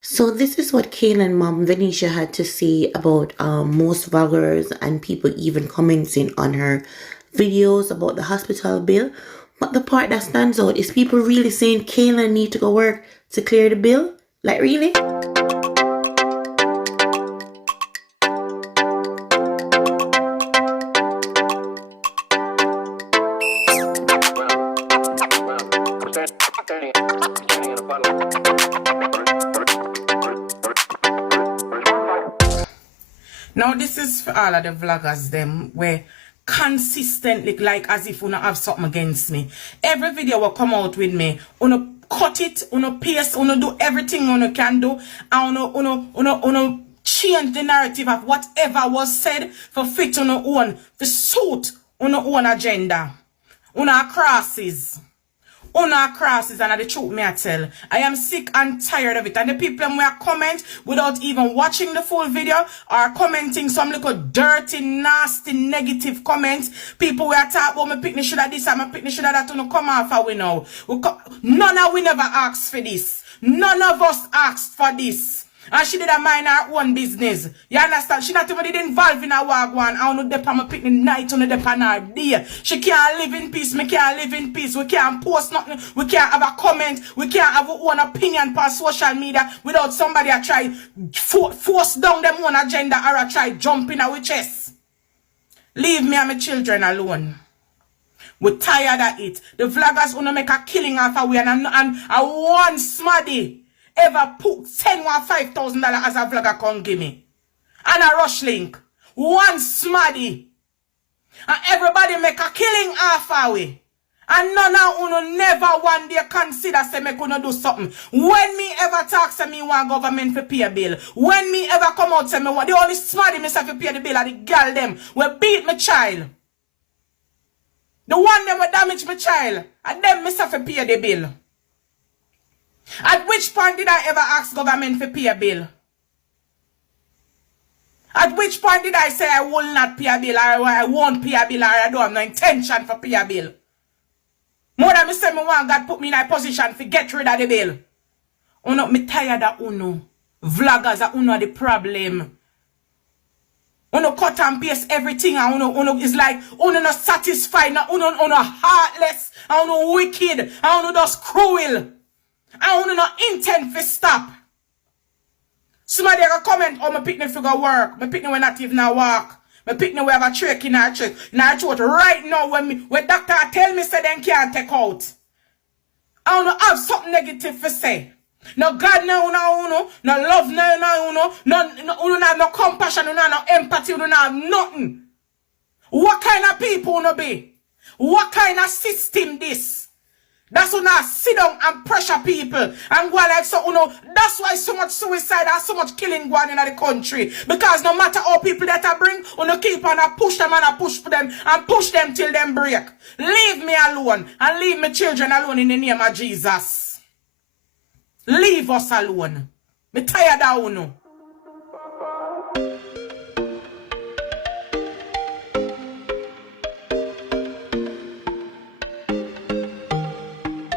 So this is what Kaylan mom Venisha had to say about most vloggers and people even commenting on her videos about the hospital bill. But the part that stands out is people really saying Kaylan need to go work to clear the bill. Like, really? Now this is for all of the vloggers them where consistently like as if you have something against me. Every video will come out with me. Uno cut it, uno paste, uno do everything uno can do, and uno change the narrative of whatever was said for fit uno own, for suit uno own agenda. Uno crosses. Honor crosses, and the truth me I tell. I am sick and tired of it. And the people who are comment without even watching the full video or commenting some little dirty, nasty, negative comments. People who are talking about my picnic should have this and my picnic should have that to come off of we now. None of we never asked for this. None of us asked for this. And she did a mind her own business. You understand? She not even involved in a wagwan. I don't know dep on my picnic night on the dep on her day. She can't live in peace. Me can't live in peace. We can't post nothing. We can't have a comment. We can't have our own opinion on social media without somebody a try force down them own agenda or a try jump in our chest. Leave me and my children alone. We're tired of it. The vloggers wanna make a killing off of we and a one smaddy ever put send $5,000 as a vlogger come give me. And a rush link. One smaddy. And everybody make a killing half away. And none of you never one day consider say me gonna do something. When me ever talk say me want government to pay a bill. When me ever come out say me want the only smaddy me say to pay the bill are the girl them will beat my child. The one them will damage my child. And them me say to pay the bill. At which point did I ever ask government to pay a bill? At which point did I say I will not pay a bill, or I won't pay a bill, or I don't have no intention for pay a bill? More than me say me want God put me in a position to get rid of the bill. Uno, me tired of uno. Vloggers are uno the problem. Uno cut and paste everything, and uno is like uno not satisfied, uno heartless, and uno wicked, and uno just cruel. I want to not intend to stop. Somebody got comment, oh, my picnic figure work. My picnic will not even walk. My picnic will have a trick in our chest. In our throat right now when doctor tell me say then can't take out. I want to have something negative to say. No God no love no compassion, no empathy, no nothing. What kind of people wanna be? What kind of system this? That's why now sit down and pressure people and go like so, that's why so much suicide and so much killing going on in the country. Because no matter how people that I bring, keep on and push them and I push for them and push them till them break. Leave me alone and leave my children alone in the name of Jesus. Leave us alone. Me tired of